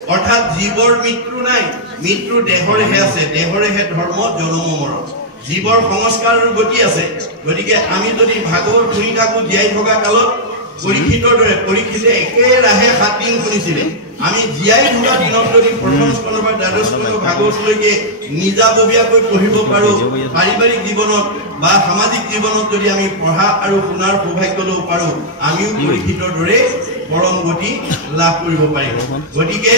অৰ্থাৎ জীবৰ মৃত্যু নাই, মৃত্যু দেহৰেহে আছে, দেহৰেহে ধৰ্ম জনম মৰণ। জীবৰ সংস্কাৰৰ গতি আছে। গতিকে আমি যদি ভাগৱত শুনি থাকো জীয়াই থকা কালত পৰীক্ষিতৰ দৰে, পৰীক্ষিতে একেৰাহে 7 দিন শুনিছিলে। আমি জীয়াই থকা দিনত যদি প্ৰথম স্কন্ধৰ পৰা দ্বাদশ স্কন্ধ ভাগৱতলৈকে নিজাববীয়াকৈ পঢ়িব পাৰো, পাৰিবাৰিক জীৱনত বা সামাজিক জীৱনত যদি আমি পঢ়া আৰু শুনাৰ সৌভাগ্য ল'ব পাৰো, আমিও পৰীক্ষিতৰ দৰে পৰম গতি লাভ কৰিব পাৰিম। গতিকে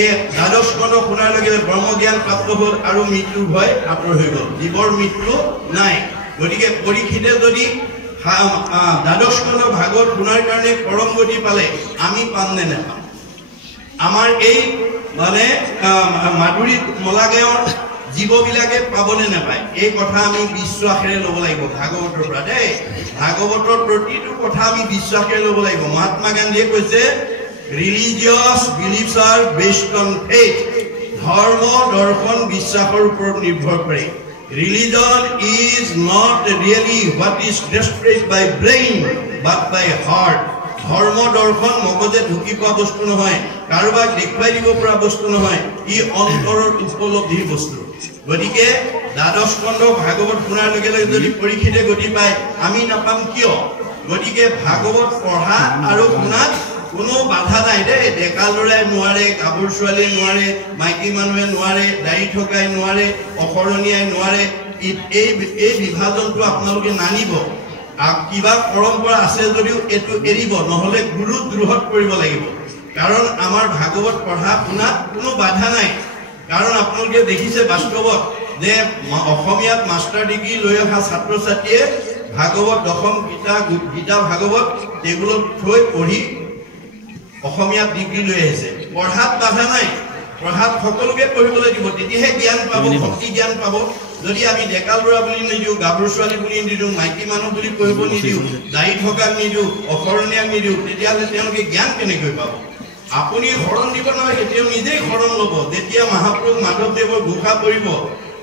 এই দ্বাদশ স্কন্ধ শুনাৰ লগে লগে ব্ৰহ্মজ্ঞান প্ৰাপ্ত হ'ল আৰু মৃত্যুৰ ভয় আঁতৰ হৈ গ'ল। জীৱৰ মৃত্যু নাই। গতিকে পৰীক্ষিতে যদি দ্বাদশ স্কন্ধ ভাগৱত শুনাৰ কাৰণে পৰম গতি পালে, আমি পাম নে নাপাম? আমাৰ এই মানে মাধুৰী মলাগাঁৱৰ জীৱবিলাকে পাবনে নাপায়, এই কথা আমি বিশ্বাসেৰে ল'ব লাগিব ভাগৱতৰ পৰা দেই। ভাগৱতৰ প্ৰতিটো কথা আমি বিশ্বাসেৰে ল'ব লাগিব। মহাত্মা গান্ধীয়ে কৈছে religious beliefs are based on faith. ধৰ্ম দৰ্শন বিশ্বাসৰ ওপৰত নিৰ্ভৰ কৰে। Religion is not really what is expressed by brain but by heart. ধৰ্ম দৰ্শন মগজে ঢুকি পোৱা বস্তু নহয়, কাৰোবাক দেখুৱাই দিব পৰা বস্তু নহয়, ই অন্তৰৰ উপলব্ধিৰ বস্তু। গতিকে দ্বাদশ স্কন্ধ ভাগৱত শুনাৰ লগে লগে যদি পৰীক্ষিতে গতি পায়, আমি নাপাম কিয়? গতিকে ভাগৱত পঢ়া আৰু শুনাত কোনো বাধা নাই দেই। ডেকা ল'ৰাই নোৱাৰে, গাভৰু ছোৱালীয়ে নোৱাৰে, মাইকী মানুহে নোৱাৰে, দাড়ি থকাই নোৱাৰে, অসৰণীয়াই নোৱাৰে। এই বিভাজনটো আপোনালোকে নানিব। কিবা পৰম্পৰা আছে যদিও এইটো এৰিব, নহ'লে গুৰু দ্ৰোহত কৰিব লাগিব। কাৰণ আমাৰ ভাগৱত পঢ়া শুনাত কোনো বাধা নাই। কাৰণ আপোনালোকে দেখিছে বাস্তৱত যে অসমীয়াত মাষ্টাৰ ডিগ্ৰী লৈ অহা ছাত্ৰ ছাত্ৰীয়ে ভাগৱত দশম গীতা ভাগৱত টেবুলত থৈ পঢ়ি অসমীয়াত ডিগ্ৰী লৈ আহিছে। পঢ়াত বাধা নাই, পঢ়াত সকলোকে পঢ়িবলৈ দিব, তেতিয়াহে জ্ঞান পাব, ভক্তি জ্ঞান পাব। যদি আমি ডেকা ল'ৰা বুলি নিদিওঁ, গাভৰু ছোৱালী বুলি নিদিওঁ, মাইকী মানুহ বুলি পঢ়িব নিদিওঁ, দাড়ি থকাক নিদিওঁ, অসৰণীয়াক নিদিওঁ, তেতিয়াহ'লে তেওঁলোকে জ্ঞান কেনেকৈ পাব? আপুনি শৰণ দিব নালাগে, তেওঁ নিজেই শৰণ ল'ব। যেতিয়া মহাপুৰুষ মাধৱদেৱৰ ঘোষা পৰিব,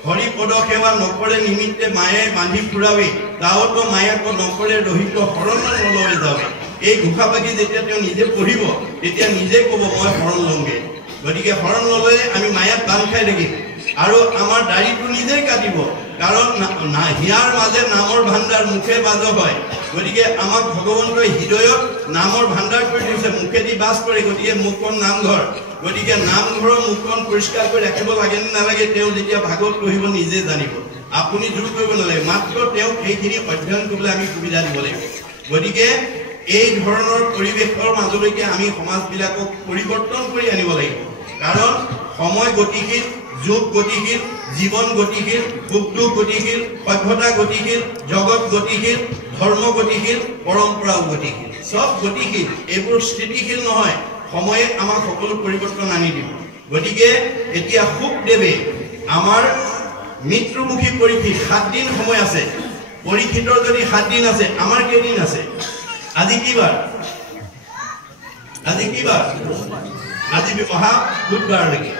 হৰি পদ সেৱা নকৰে নিমিত্তে মায়ে বান্ধি ফুৰাবে, তাওতো মায়াক নকৰে ৰহিত শৰণ নলয় যাবে। এই ঘোষা পাতি যেতিয়া তেওঁ নিজে পঢ়িব, তেতিয়া নিজে ক'ব মই শৰণ লওঁগে। গতিকে শৰণ ল'লে আমি মায়াত বান্ধ খাই থাকিম আৰু আমাৰ দাড়িটো নিজেই কাটিব। কাৰণ হিয়াৰ মাজে নামৰ ভাণ্ডাৰ মুখে বাজ হয়। গতিকে আমাক ভগৱন্তই হৃদয়ত নামৰ ভাণ্ডাৰ কৰি দিছে, মুখেদি বাস কৰে। গতিকে মুখখন নামঘৰ। গতিকে নামঘৰৰ মুখখন পৰিষ্কাৰ কৰি ৰাখিব লাগে নে নালাগে, তেওঁ যেতিয়া ভাগৱত পঢ়িব নিজে জানিব। আপুনি জোৰ কৰিব নালাগে, মাত্ৰ তেওঁক সেইখিনি অধ্যয়ন কৰিবলৈ আমি সুবিধা দিব লাগিব। গতিকে এই ধৰণৰ পৰিৱেশৰ মাজলৈকে আমি সমাজবিলাকক পৰিৱৰ্তন কৰি আনিব লাগিব। কাৰণ সময় গতিশীল, যুগ গতিশীল, জীৱন গতিশীল, সুখ দুখ গতিশীল, সভ্যতা গতিশীল, জগত গতিশীল, ধৰ্ম গতিশীল, পৰম্পৰাও গতিশীল, চব গতিশীল। এইবোৰ স্থিতিশীল নহয়। সময়ে আমাক সকলো পৰিৱৰ্তন আনি দিব। গতিকে এতিয়া শুকদেৱে আমাৰ মৃত্যুমুখী পৰীক্ষিত 7 দিন সময় আছে। পৰীক্ষিতৰ যদি 7 দিন আছে, আমাৰ কেইদিন আছে? আজি কি বাৰ? আজি কি বাৰ? আজি অহা বুধবাৰলৈকে।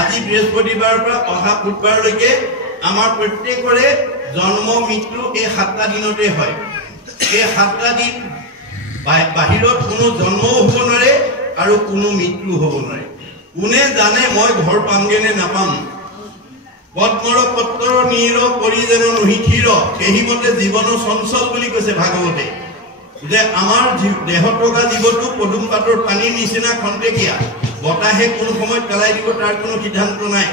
আজি বৃহস্পতিবাৰৰ পৰা অহা বুধবাৰলৈকে আমাৰ প্ৰত্যেকৰে জন্ম মৃত্যু এই 7টা দিনতে হয়। এই 7টা দিন বাহিৰত কোনো জন্মও হ'ব নোৱাৰে আৰু কোনো মৃত্যু হ'ব নোৱাৰে। কোনে জানে মই ঘৰ পামগে নে নাপাম? পদ্মৰ পত্ৰ নীৰ কৰি যেন নহিথিৰ, সেইমতে জীৱন চঞ্চল বুলি কৈছে ভাগৱতে। যে আমাৰ দেহত থকা জীৱটো পদুম পাতৰ পানীৰ নিচিনা খন্তেকীয়া। বতাহে কোন সময়ত পেলাই দিব তাৰ কোনো সিদ্ধান্ত নাই।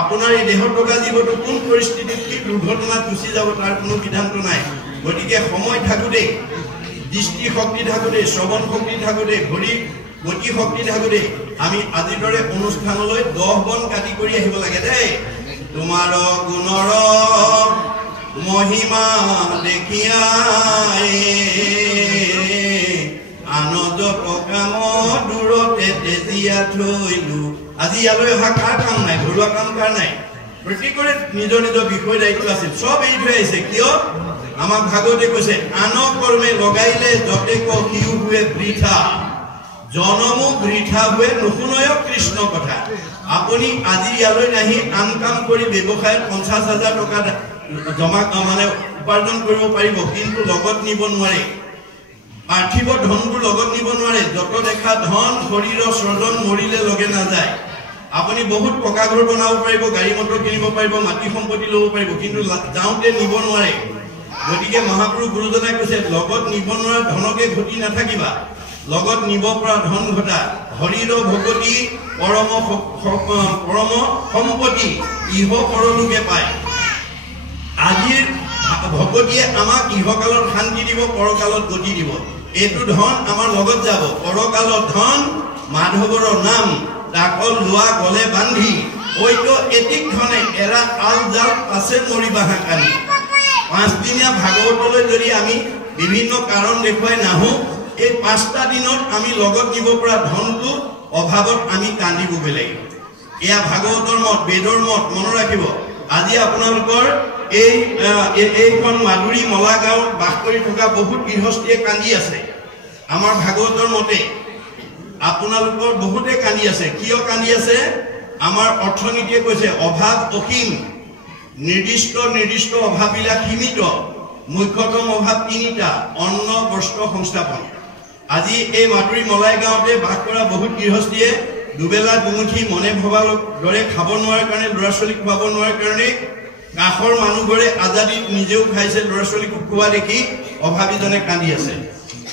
আপোনাৰ এই দেহত থকা জীৱটো কোন পৰিস্থিতিত কি দুৰ্ঘটনাত গুচি যাব তাৰ কোনো সিদ্ধান্ত নাই। গতিকে সময় থাকোঁতেই, দৃষ্টি শক্তি থাকোঁতেই, শ্ৰৱণ শক্তি থাকোঁতেই, ভৰি গতি শক্তি থাকোঁতেই আমি আজিৰ দৰে অনুষ্ঠানলৈ 10 বন কাটি কৰি আহিব লাগে দেই। তোমাৰ গুণৰ মহিমা দেখিয়াই আনন্দ প্ৰকাম দূৰতে তেজিয়া থৈলো। আজি ইয়ালৈ অহা কাৰ কাম নাই? ঘৰুৱা কাম কাৰ নাই? প্ৰত্যেকৰে নিজৰ নিজৰ বিষয় দায়িত্ব আছিল, চব এৰি থৈ আহিছে। কিয়? আমাক ভাগৱতে কৈছে আন কৰ্মে লগাইলে যতে কিউ হুৱে বৃথা, জনমো বৃথা হুৱে নুশুনয় কৃষ্ণ কথা। আপুনি আজি ইয়ালৈ নাহি আন কাম কৰি ব্যৱসায়ত 50,000 টকা জমা মানে উপাৰ্জন কৰিব পাৰিব, কিন্তু লগত নিব নোৱাৰে। পাৰ্থিব ধনবোৰ লগত নিব নোৱাৰে যত দেখা ধন শৰীৰৰ স্বজন মৰিলে লগে নাযায় আপুনি বহুত পকা ঘৰ বনাব পাৰিব গাড়ী মটৰ কিনিব পাৰিব মাটি সম্পত্তি ল'ব পাৰিব কিন্তু যাওঁতে নিব নোৱাৰে গতিকে মহাপুৰুষ গুৰুজনাই কৈছে লগত নিব নোৱাৰা ধনকে ঘটি নাথাকিবা লগত নিব পৰা ধন ঘটা হৰিৰ ভগতি পৰম সম্পত্তি ইহ পৰলোকে পায় আজিৰ ভগতিয়ে আমাক ইহকালত শান্তি দিব পৰকালত গতি দিব এইটো ধন আমাৰ লগত যাব পৰকালত ধন মাধৱৰ নাম তাকল লোৱা গলে বান্ধি ওইটো এটিক ধনে এৰা আল জাল পাছে মৰিবা হাকানি 5 দিনীয়া ভাগৱতলৈ যদি আমি বিভিন্ন কাৰণ দেখুৱাই নাহো এই 5টা দিনত আমি লগত নিব পৰা ধনটো অভাৱত আমি কান্দিবগৈ লাগিব এয়া ভাগৱতৰ মত বেদৰ মত মনত ৰাখিব আজি আপোনালোকৰ এইখন মাধুৰী মলা গাঁৱত বাস কৰি থকা বহুত গৃহস্থীয়ে কান্দি আছে আমাৰ ভাগৱতৰ মতে আপোনালোকৰ বহুতে কান্দি আছে কিয় কান্দি আছে আমাৰ অৰ্থনীতিয়ে কৈছে অভাৱ অসীম নিৰ্দিষ্ট অভাৱবিলাক সীমিত মুখ্যতম অভাৱ 3টা অন্ন বস্ত্ৰ সংস্থাপন আজি এই মাধুৰী মলাই গাঁৱতে বাস কৰা বহুত গৃহস্থীয়ে দুবেলা দুমুঠি মনে ভবাৰ দৰে খাব নোৱাৰাৰ কাৰণে ল'ৰা ছোৱালীক খুৱাব নোৱাৰাৰ কাৰণে কাষৰ মানুহবোৰে আজাদিত নিজেও খাইছে ল'ৰা ছোৱালীক খোৱা দেখি অভাৱীজনে কান্দি আছে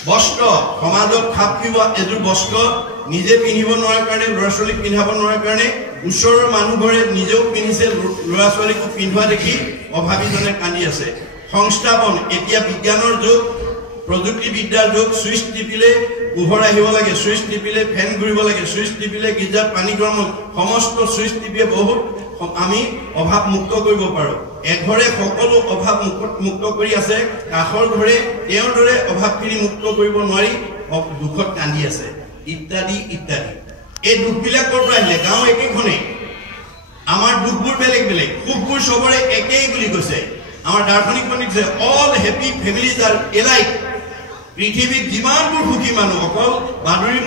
বস্ত্ৰ সমাজত খাপ খোৱা এযোৰ বস্ত্ৰ নিজে পিন্ধিব নোৱাৰাৰ কাৰণে ল'ৰা ছোৱালীক পিন্ধাব নোৱাৰাৰ কাৰণে ওচৰৰ মানুহবোৰে নিজেও পিন্ধিছে ল'ৰা ছোৱালীকো পিন্ধোৱা দেখি অভাৱীজনে কান্দি আছে সংস্থাপন এতিয়া বিজ্ঞানৰ যুগ প্ৰযুক্তিবিদ্যাৰ যুগ সুইচ টিপিলে পোহৰ আহিব লাগে সুইচ টিপিলে ফেন ঘূৰিব লাগে সুইচ টিপিলে গীজাত পানী গৰম সমস্ত সুইচ টিপিয়ে বহুত আমি অভাৱ মুক্ত কৰিব পাৰো এঘৰে সকলো অভাৱ মুক্ত কৰি আছে কাষৰ ঘৰে তেওঁৰ দৰে অভাৱখিনি মুক্ত কৰিব নোৱাৰি দুখত কান্দি আছে ইত্যাদি ইত্যাদি এই দুখবিলাকৰ পৰা আহিলে গাঁও একেখনে আমাৰ দুখবোৰ বেলেগ বেলেগ সুখবোৰ সবৰে একেই বুলি কৈছে আমাৰ দাৰ্শনিক পণ্ডিত all happy families are alike পৃথিৱীত যিমানবোৰ সুখী মানুহ অকল মাধুৰী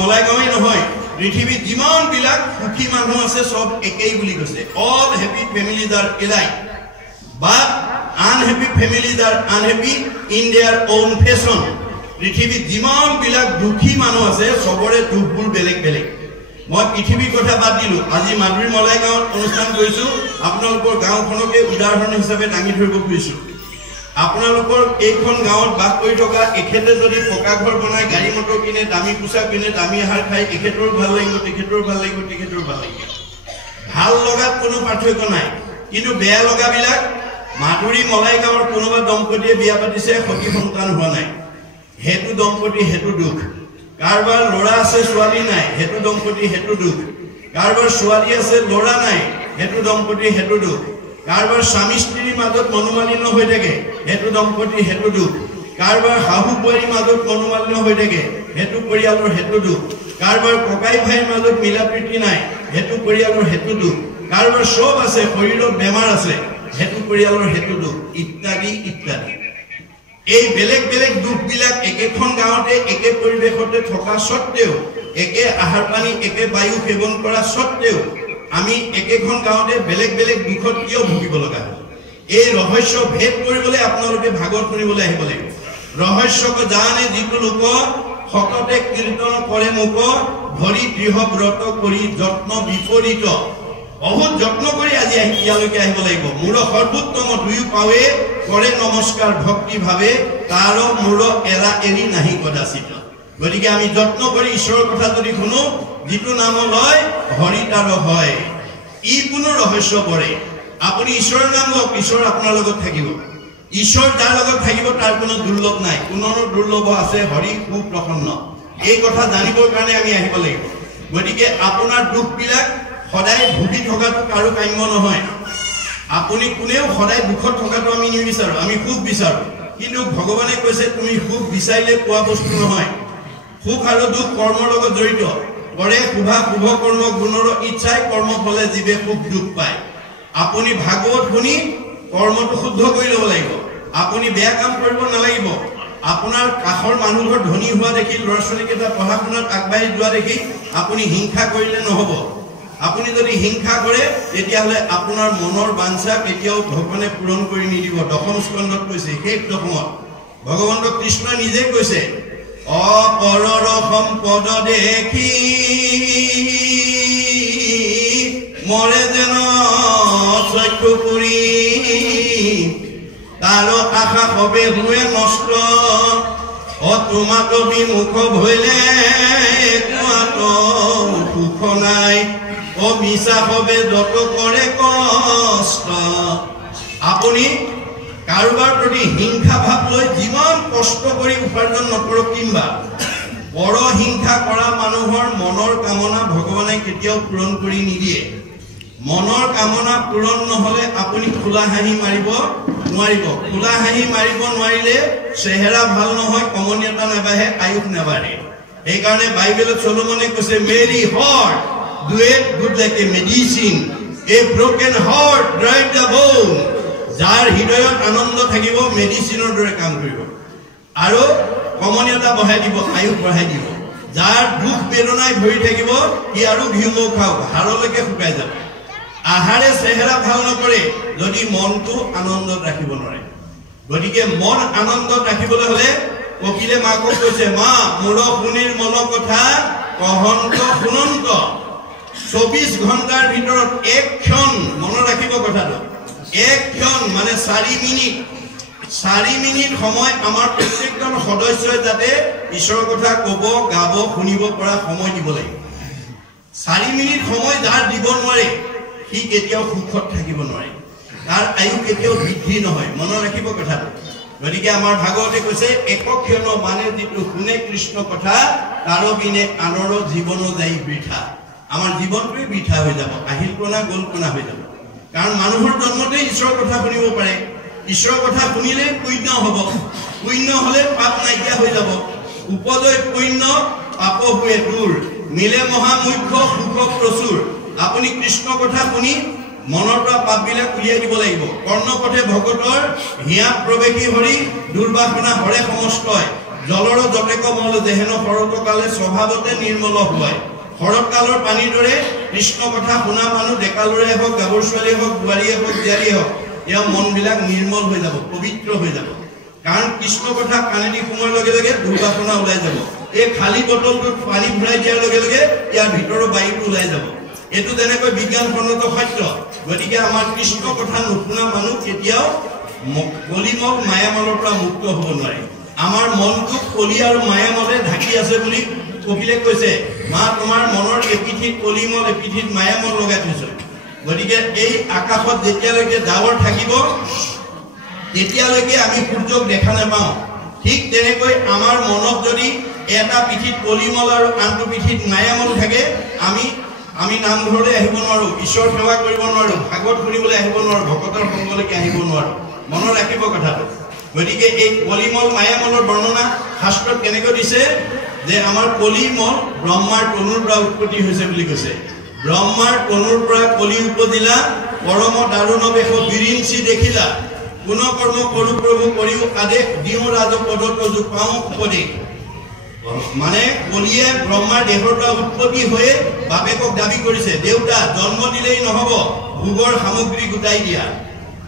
মলাই গাঁৱেই নহয় পৃথিৱীত যিমানবিলাক সুখী মানুহ আছে সব একেই বুলি কৈছে all happy families are alike but unhappy families are unhappy in their own fashion পৃথিৱীত যিমানবিলাক দুখী মানুহ আছে সবৰে দুখবোৰ বেলেগ বেলেগ মই পৃথিৱীৰ কথা বাদ দিলো আজি মাধুৰী মলাই গাঁৱত অনুষ্ঠান কৰিছো আপোনালোকৰ গাঁওখনকে উদাহৰণ হিচাপে দাঙি ধৰিব খুজিছো আপোনালোকৰ এইখন গাঁৱত বাস কৰি থকা এখেতে যদি পকা ঘৰ বনাই গাড়ী মটৰ কিনে দামী পোছাক কিনে দামী আহাৰ খায় এখেতৰ ভাল লাগিব তেখেতৰ ভাল লাগিব তেখেতৰ ভাল লাগিব ভাল লগাত কোনো পাৰ্থক্য নাই কিন্তু বেয়া লগাবিলাক মাধুৰী মলাই গাঁৱৰ কোনোবা দম্পতীয়ে বিয়া পাতিছে সতি সন্তান হোৱা নাই হেতু দম্পতি হেতু দুখ কাৰবাৰ ল'ৰা আছে ছোৱালী নাই হেতু দম্পতি হেতু দুখ কাৰবাৰ ছোৱালী আছে ল'ৰা নাই হেতু দম্পতি হেতু দুখ কাৰবাৰ স্বামী স্ত্ৰীৰ মাজত মনোমালিন্য হৈ থাকে হেতু দম্পতি হেতু দুখ কাৰবাৰ শাহু বোৱাৰীৰ মাজত মনোমালিন্য হৈ থাকে হেতু পৰিয়ালৰ হেতু দুখ কাৰবাৰ ককাই ভাইৰ মাজত মিলাপ্ৰীতি নাই হেতু পৰিয়ালৰ হেতু দুখ কাৰবাৰ সব আছে শৰীৰত বেমাৰ আছে হেতু পৰিয়ালৰ হেতু দুখ ইত্যাদি ইত্যাদি এই বেলেগ বেলেগ দুখবিলাক একেখন গাঁৱতে একে পৰিৱেশতে থকা সত্ত্বেও একে আহাৰ পানী একে বায়ু সেৱন কৰা সত্ত্বেও আমি একেখন গাঁৱতে বেলেগ বেলেগ দুখত কিয় ভুগিব লগা হয় এই ৰহস্য ভেদ কৰিবলৈ আপোনালোকে ভাগৱত শুনিবলৈ আহিব লাগিব ৰহস্যক জানে যিটো লোক সকতে কীৰ্তন কৰে মুক ভৰি দৃঢ় ব্ৰত কৰি যত্ন বিপৰীত বহুত যত্ন কৰি আজি ইয়ালৈকে আহিব লাগিব মূৰ সৰ্বোত্তম দুয়ো পাৱে কৰে নমস্কাৰ ভক্তি ভাৱে তাৰ মূৰ এৰা এৰি নাহি কদাচিত গতিকে আমি যত্ন কৰি ঈশ্বৰৰ কথা যদি শুনো যিটো নাম লয় হৰি তাৰ হয় ই কোনো ৰহস্য পৰে আপুনি ঈশ্বৰৰ নাম লওক ঈশ্বৰ আপোনাৰ লগত থাকিব ঈশ্বৰ যাৰ লগত থাকিব তাৰ কোনো দুৰ্লভ নাই কোনো দুৰ্লভ আছে হৰি খুব প্ৰসন্ন এই কথা জানিবৰ কাৰণে আমি আহিব লাগিব গতিকে আপোনাৰ দুখবিলাক সদায় ভুগি থকাটো কাৰো কাম্য নহয় আপুনি কোনেও সদায় দুখত থকাটো আমি নিবিচাৰো আমি সুখ বিচাৰো কিন্তু ভগৱানে কৈছে তুমি সুখ বিচাৰিলে পোৱা বস্তু নহয় সুখ আৰু দুখ কৰ্মৰ লগত জড়িত কৰে শুভা শুভ কৰ্ম গুণৰ ইচ্ছাই কৰ্ম ফলে জীৱে সুখ দুখ পায় আপুনি ভাগৱত শুনি কৰ্মটো শুদ্ধ কৰি ল'ব লাগিব আপুনি বেয়া কাম কৰিব নালাগিব আপোনাৰ কাষৰ মানুহৰ ধনী হোৱা দেখি ল'ৰা ছোৱালীকেইটা পঢ়া শুনাত আগবাঢ়ি যোৱা দেখি আপুনি হিংসা কৰিলে নহ'ব আপুনি যদি হিংসা কৰে তেতিয়াহ'লে আপোনাৰ মনৰ বাঞ্ছা কেতিয়াও ভগৱানে পূৰণ কৰি নিদিব দশম স্কন্ধত কৈছে শেষ দশমত ভগৱন্ত কৃষ্ণ নিজে কৈছে অপৰৰ সম্পদ দেখি মৰে যেন চক্ষু পুৰি তাৰ আশা হবে হুৱে নষ্ট তোমাক বিমুখ ভৈলে সুখ নাই মিছা হবে যত কৰে কষ্ট আপুনি কাৰোবাৰ প্ৰতি হিংসা ভাৱ লৈ যিমান কষ্ট কৰি উপাৰ্জন নকৰক কিংবা পৰ হিংসা কৰা মানুহৰ মনৰ কামনা ভগৱানে কেতিয়াও পূৰণ কৰি নিদিয়ে মনৰ কামনা পূৰণ নহলে আপুনি খোলা হাঁহি মাৰিব নোৱাৰিব খোলা হাঁহি মাৰিব নোৱাৰিলে চেহেৰা ভাল নহয় কমনীয়তা নাবাঢ়ে আয়ুস নাবাঢ়ে সেইকাৰণে বাইবেলত চলোমনে কৈছে merry heart do it good like a medicine a broken heart dry the bone যাৰ হৃদয়ত আনন্দ থাকিব মেডিচিনৰ দৰে কাম কৰিব আৰু কমনীয়তা বঢ়াই দিব আয়ুস বঢ়াই দিব যাৰ দুখ বেদনাই ভৰি থাকিব ই আৰু ঘিউমৌ খাওক হাড়লৈকে শুকাই যাব আহাৰে চেহেৰা ভাল নকৰে যদি মনটো আনন্দত ৰাখিব নোৱাৰে গতিকে মন আনন্দত ৰাখিবলৈ হলে ককিলে মাকক কৈছে মা মোৰ শুনিৰ মন কথা কহন্ত শুনন্ত 24 ঘণ্টাৰ ভিতৰত এক ক্ষণ মনত ৰাখিব কথাটো এক ক্ষণ মানে 4 মিনিট সময় আমাৰ প্ৰত্যেকজন সদস্যই যাতে ঈশ্বৰৰ কথা ক'ব গাব শুনিব পৰা সময় দিব লাগিব 4 মিনিট সময় যাৰ দিব নোৱাৰে সি কেতিয়াও সুখত থাকিব নোৱাৰে তাৰ আয়ু কেতিয়াও বৃদ্ধি নহয় মনত ৰাখিব কথাটো গতিকে আমাৰ ভাগৱতে কৈছে একক্ষণ মানে যিটো শুনে কৃষ্ণ কথা তাৰ বিনে আনৰ জীৱন যায় বৃথা আমাৰ জীৱনটোই বৃথা হৈ যাব আহিল কোনা গল কোনা হৈ যাব কাৰণ মানুহৰ জন্মতে ঈশ্বৰৰ কথা শুনিব পাৰে ঈশ্বৰৰ কথা শুনিলে পুণ্য হ'ব পুণ্য হলে পাপ নাইকিয়া হৈ যাব উপজয় পুণ্য পাপ হুৱে দূৰ মিলে মহামুখ্য সুখ প্ৰচুৰ আপুনি কৃষ্ণ কথা শুনি মনৰ পৰা পাপবিলাক উলিয়াই দিব লাগিব কৰ্ণপথে ভগতৰ হিয়াত প্ৰৱেশী হৰি দুৰ্বাসনা হৰে সমস্তয় জলৰ জটেক মল দেহেন শৰতকালে স্বভাৱতে নিৰ্মল হয় শৰতকালৰ পানীৰ দৰে কৃষ্ণ কথা শুনা মানুহ ডেকালৰে হওক গাভৰু ছোৱালীয়ে হওক বোৱাৰীয়ে হওক জীয়াৰীয়ে হওক ইয়াৰ মনবিলাক নিৰ্মল হৈ যাব পবিত্ৰ হৈ যাব কাৰণ কৃষ্ণ কথা কাণেদি সোমোৱাৰ লগে লগে দুৰ্বাসনা ওলাই যাব এই খালী বটলটোত পানী ভৰাই দিয়াৰ লগে লগে ইয়াৰ ভিতৰৰ বায়ুটো ওলাই যাব এটো যেনেকৈ বিজ্ঞানসন্মত সত্য গতিকে আমাৰ কৃষ্ণ কথা নুশুনা মানুহ কেতিয়াও কলিমল মায়ামলৰ পৰা মুক্ত হ'ব নোৱাৰে আমাৰ মনটো কলি আৰু মায়ামলে ঢাকি আছে বুলি কপিলে কৈছে মা তোমাৰ মনৰ এপিঠিত কলিমল এপিঠিত মায়ামল লগাই থৈছে গতিকে এই আকাশত যেতিয়ালৈকে ডাৱৰ থাকিব তেতিয়ালৈকে আমি সূৰ্যক দেখা নাপাওঁ ঠিক তেনেকৈ আমাৰ মনত যদি এটা পিঠিত কলিমল আৰু আনটো পিঠিত মায়ামল থাকে আমি নামঘৰলৈ আহিব নোৱাৰো ঈশ্বৰ সেৱা কৰিব নোৱাৰো ভাগৱত শুনিবলৈ আহিব নোৱাৰো ভকতৰ সংগলৈকে আহিব নোৱাৰো মনত ৰাখিব কথাটো গতিকে এই কলিমল মায়ামলৰ বৰ্ণনা শাস্ত্ৰত কেনেকৈ দিছে যে আমাৰ কলিমল ব্ৰহ্মাৰ তনুৰ পৰা উৎপত্তি হৈছে বুলি কৈছে ব্ৰহ্মাৰ তনুৰ পৰা কলি উপজিলা পৰম দাৰুণ বেশ বিৰিঞ্চি দেখিলা কোন কৰ্ম কৰো প্ৰভু কৰিও আদেশ দিওঁ ৰাজপদত পাওঁ উপদেশ মানে কলিয়ে ব্ৰহ্মাৰ দেহৰ পৰা উৎপত্তি হৈ বাপেকক দাবী কৰিছে দেউতা জন্ম দিলেই নহব ভোগৰ সামগ্ৰী গোটাই দিয়া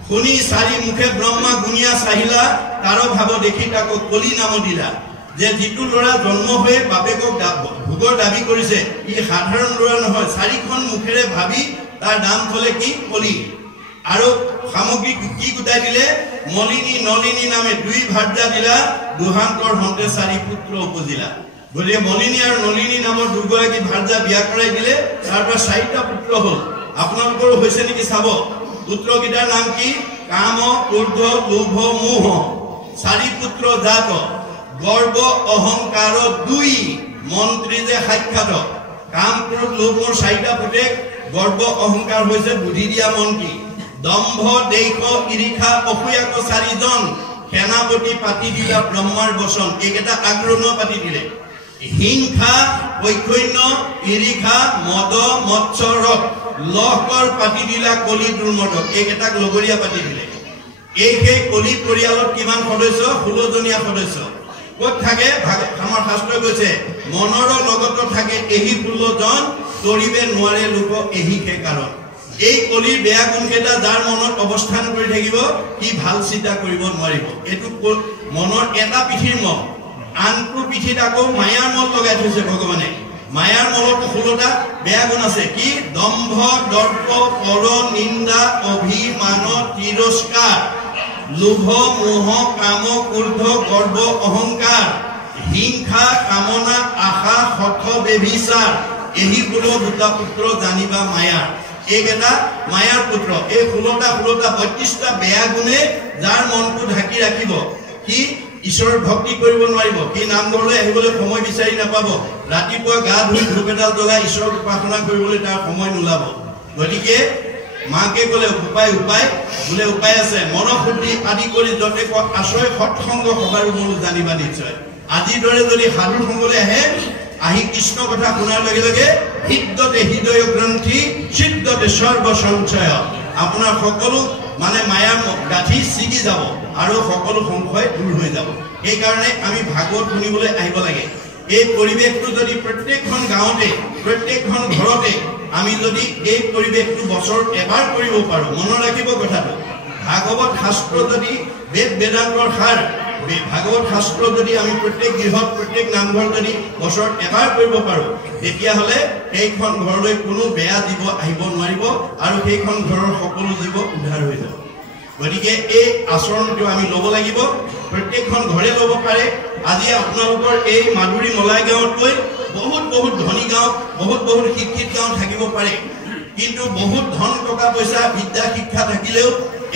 শুনি চাৰি মুখে ব্ৰহ্মা গুণিয়া চাহিলা তাৰ ভাৱ দেখি তাক কলি নাম দিলা যে যিটো ল'ৰা জন্ম হৈ বাপেকক ভোগৰ দাবী কৰিছে ই সাধাৰণ ল'ৰা নহয় চাৰিখন মুখেৰে ভাবি তাৰ নাম থলে কি কলি আৰু সামগ্ৰী কি গোটাই দিলে মলিনী নলিনী নামে দুই ভাৰ্যা দিলা দুহান্তৰ হন্তে চাৰি পুত্ৰ উপজিলা গতিকে মলিনী আৰু নলিনী নামৰ দুগৰাকী ভাৰ্যা বিয়া কৰাই দিলে তাৰ পৰা চাৰিটা পুত্ৰ হল আপোনালোকৰো হৈছে নেকি চাব পুত্ৰকেইটাৰ নাম কি কাম ক্ৰোধ লোভ মোহ চাৰি পুত্ৰ জাত গৰ্ব অহংকাৰ দুই মন্ত্ৰী যে সাক্ষাৎ কাম ক্ৰোধ লোভ মোৰ চাৰিটা পুতেক গৰ্ব অহংকাৰ হৈছে বুদ্ধি দিয়া মন্ত্ৰী দম্ভ দেশ ইৰিখা অসূয়াক চাৰিজন সেনাপতি পাতি দিলা ব্ৰহ্মাৰ বচন এইকেইটা আগ্ৰহ পাতি দিলে হিংসা ঐক্যন্য ইৰিখা মদ মৎসৰ লহকৰ পাতি দিলা কলি দুৰ্মদক এইকেইটাক লগৰীয়া পাতি দিলে এই সেই কলি পৰিয়ালত কিমান সদস্য 16 জনীয়া সদস্য ক'ত থাকে আমাৰ শাস্ত্ৰই কৈছে মনৰ লগত থাকে এহি 16 জন তৰিবে নোৱাৰে লোক এহি কে কাৰণ এই কলিৰ বেয়া গুণকেইটা যাৰ মনত অৱস্থান কৰি থাকিব কি ভাল চিন্তা কৰিব নোৱাৰিব এইটো মনৰ এটা পিঠিৰ মন আনটো পিঠিত আকৌ মায়াৰ মল লগাই থৈছে ভগৱানে মায়াৰ মলত 16টা বেয়া গুণ আছে কি দম্ভ দৰ্প পৰ নিন্দা অভিমান তিৰস্কাৰ লোভ মোহ কাম ক্ৰোধ গৰ্ব অহংকাৰ হিংসা কামনা আশা হঠ বেভিচাৰ এহি পুত্ৰ দুটা পুত্ৰ জানিবা মায়াৰ এইকেইটা মায়াৰ পুত্ৰ এই 16টা 32টা বেয়া গুণে যাৰ মনটো ঢাকি ৰাখিব কি ঈশ্বৰৰ ভক্তি কৰিব নোৱাৰিব কি নামঘৰলৈ আহিবলৈ সময় বিচাৰি নাপাব ৰাতিপুৱা গা ধুই ধূপ এডাল জ্বলাই ঈশ্বৰৰ উপাসনা কৰিবলৈ তাৰ সময় নোলাব গতিকে মাকে ক'লে উপায় বোলে উপায় আছে মনশুদ্ধি আদি কৰি যতে আশ্ৰয় সৎসংগ সবাৰো মন জানিবা নিশ্চয় আজিৰ দৰে যদি সাধু সংগলৈ আহে আহি কৃষ্ণ কথা শুনাৰ লগে লগে হৃদয়তে হৃদয় গ্ৰন্থি সিদ্ধতে সৰ্ব সঞ্চয় আপোনাৰ সকলো মানে মায়াৰ গাঁঠি ছিগি যাব আৰু সকলো সংশয় দূৰ হৈ যাব এই কাৰণে আমি ভাগৱত শুনিবলৈ আহিব লাগে এই পৰিৱেশটো যদি প্ৰত্যেকখন গাঁৱতে প্ৰত্যেকখন ঘৰতে আমি যদি এই পৰিৱেশটো বছৰত এবাৰ কৰিব পাৰো মনত ৰাখিব কথাটো ভাগৱত শাস্ত্ৰ যদি বেদ বেদান্তৰ সাৰ ভাগৱত শাস্ত্ৰ যদি আমি প্ৰত্যেক গৃহত প্ৰত্যেক নামঘৰ যদি বছৰত এবাৰ কৰিব পাৰো তেতিয়াহ'লে সেইখন ঘৰলৈ কোনো বেয়া জীৱ আহিব নোৱাৰিব আৰু সেইখন ঘৰৰ সকলো জীৱ উদ্ধাৰ হৈ যাব গতিকে এই আচৰণটো আমি ল'ব লাগিব প্ৰত্যেকখন ঘৰে ল'ব পাৰে আজি আপোনালোকৰ এই মাধুৰী মলাই গাঁৱতকৈ বহুত ধনী গাঁও বহুত শিক্ষিত গাঁও থাকিব পাৰে কিন্তু বহুত ধন টকা পইচা বিদ্যা শিক্ষা থাকিলেও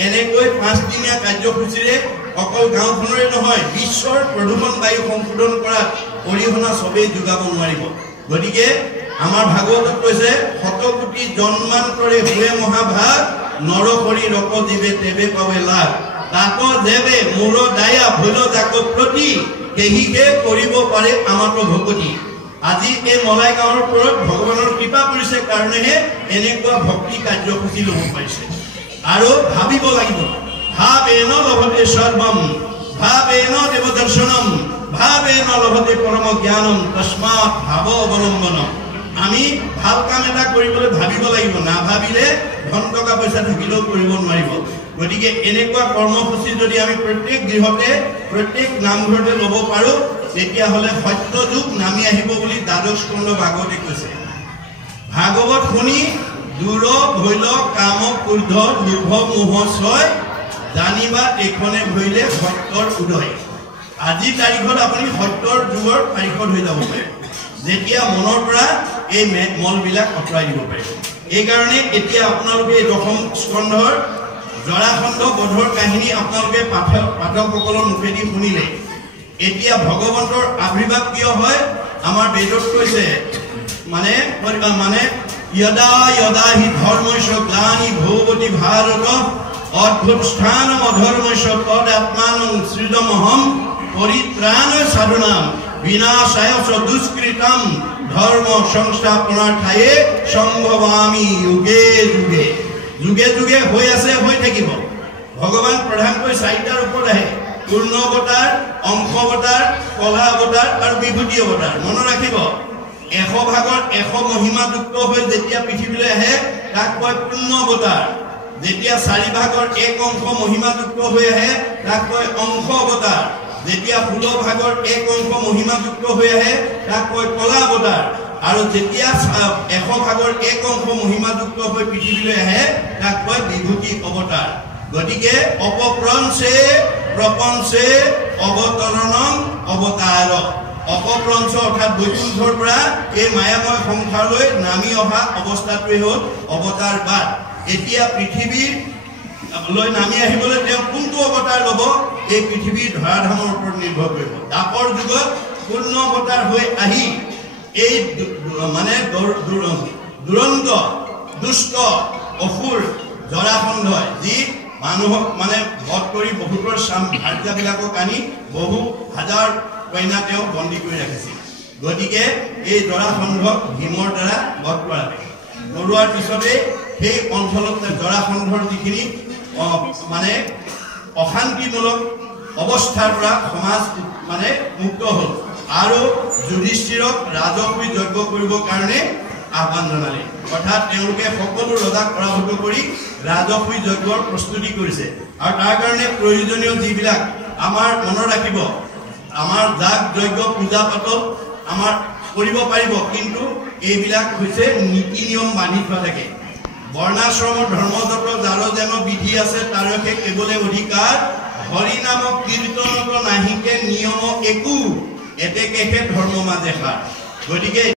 এনেকৈ 5 দিনীয়া কাৰ্যসূচীৰে অকল গাঁওখনৰে নহয় বিশ্বৰ প্ৰদূষণ বায়ু সংশোধন কৰাত অৰিহণা সবেই যোগাব নোৱাৰিব গতিকে আমাৰ ভাগৱতত কৈছে শতকোটি জন্মান্তৰে হুৱে মহাভাগ নৰহৰি ৰক জীৱে তেবে পাবে লাভ তাক যেবে মূৰ দায়া ভৈল যাক প্ৰতি কেহিকে কৰিব পাৰে আমাতো ভকতি আজি এই মলাই গাঁৱৰ ওপৰত ভগৱানৰ কৃপা কৰিছে কাৰণেহে এনেকুৱা ভক্তি কাৰ্যসূচী ল'ব পাৰিছে আৰু ভাবিব লাগিব ভাবেন লভতে সৰ্বম ভাবেন দেৱ দৰ্শনম ভাবেন লভতে পৰম জ্ঞানম তস্মাৎ ভাৱ অৱলম্বনম আমি ভাল কাম এটা কৰিবলৈ ভাবিব লাগিব না ভাবিলে ধন টকা পইচা থাকিলেও কৰিব নোৱাৰিব গতিকে এনেকুৱা কৰ্মসূচী যদি আমি প্ৰত্যেক গৃহতে প্ৰত্যেক নামঘৰতে ল'ব পাৰো তেতিয়াহ'লে সত্য যুগ নামি আহিব বুলি দ্বাদশ স্কন্ধ ভাগৱতে কৈছে ভাগৱত শুনি দূৰ ভৈল কাম ক্ৰোধ লোভ মোহ ছয় জানিবা এইখনে ভৰিলে সত্যৰ উদয় আজি তাৰিখত আপুনি সত্যৰ যুগৰ তাৰিখত হৈ যাব পাৰে যেতিয়া মনৰ পৰা এই মলবিলাক আঁতৰাই দিব পাৰে এই কাৰণে এতিয়া আপোনালোকে এই দশম স্কন্ধৰ জৰাসন্ধ বধৰ কাহিনী আপোনালোকে পাঠকসকলৰ মুখেদি শুনিলে এতিয়া ভগৱন্তৰ আবিৰ্ভাৱ কিয় হয় আমাৰ বেদত কৈছে মানে यदा यदा हि धर्मस्य ग्लानि भवति भारत अद्भुत स्थानम अधर्मस्य तदात्मानं सृजमहं परित्राण साधनां विनाशाय च दुष्कृतं धर्म संस्थापनार्थाय संभवामि युगे युगे जुगे जुगे হৈ আছে হৈ থাকিব ভগৱান প্ৰধানকৈ চাৰিটাৰ ওপৰত আহে পূৰ্ণ অৱতাৰ অংশ অৱতাৰ কলা অৱতাৰ আৰু বিভূতি অৱতাৰ মনত ৰাখিব 100 ভাগৰ 100 মহিমা যুক্ত হৈ যেতিয়া পৃথিৱীলৈ আহে তাক কয় পূৰ্ণ অৱতাৰ যেতিয়া 4 ভাগৰ 1 অংশ মহিমা যুক্ত হৈ আহে তাক কয় অংশ অৱতাৰ যেতিয়া 16 ভাগৰ 1 অংশ মহিমা যুক্ত হৈ আহে তাক কয় কলা অৱতাৰ আৰু যেতিয়া 100 ভাগৰ 1 অংশ মহিমা যুক্ত হৈ পৃথিৱীলৈ আহে তাক কয় বিভূতি অৱতাৰ গতিকে অপপ্ৰঞ্চে প্ৰপঞ্চে অৱতৰণং অৱতাৰ অপপ্ৰঞ্চ অৰ্থাৎ বৈকুণ্ঠৰ পৰা এই মায়াময় সংসাৰলৈ নামি অহা অৱস্থাটোৱে হ'ল অৱতাৰবাদ এতিয়া পৃথিৱীৰ লৈ নামি আহিবলৈ তেওঁ কোনটো অৱতাৰ ল'ব এই পৃথিৱীৰ ধৰাধামৰ ওপৰত নিৰ্ভৰ কৰিব দাপৰ যুগত পূৰ্ণ অৱতাৰ হৈ আহি এই মানে দুৰন্ত দুষ্ট অসুৰ জৰাসন্ধই যি মানুহক মানে বধ কৰি বহুতৰ ভাৰ্যাবিলাকক আনি বহু হাজাৰ কইনা তেওঁ বন্দী কৰি ৰাখিছিল গতিকে এই জৰাসন্ধক ভীমৰ দ্বাৰা বধ কৰা কৰোৱাৰ পিছতে সেই অঞ্চলত জৰাসন্ধৰ যিখিনি মানে অশান্তিমূলক অৱস্থাৰ পৰা সমাজ মানে মুক্ত হ'ল আৰু যুধিষ্ঠিৰক ৰাজসী যজ্ঞ কৰিবৰ কাৰণে আহ্বান জনালে অৰ্থাৎ তেওঁলোকে সকলো ৰজাক পৰাভূত কৰি ৰাজসী যজ্ঞৰ প্ৰস্তুতি কৰিছে আৰু তাৰ কাৰণে প্ৰয়োজনীয় যিবিলাক আমাৰ মনত ৰাখিব আমাৰ যাগ যজ্ঞ পূজা পাতল আমাৰ কৰিব পাৰিব, কিন্তু এইবিলাক হৈছে নীতি নিয়ম বান্ধি থোৱা থাকে। বৰ্ণাশ্ৰমৰ ধৰ্মগত যাৰ যেন বিধি আছে তাৰকে কেৱলে অধিকাৰ, হৰি নামক কীৰ্তনত নাহিকে নিয়ম একো, এতেকেহে ধৰ্ম মাজে সাৰ। গতিকে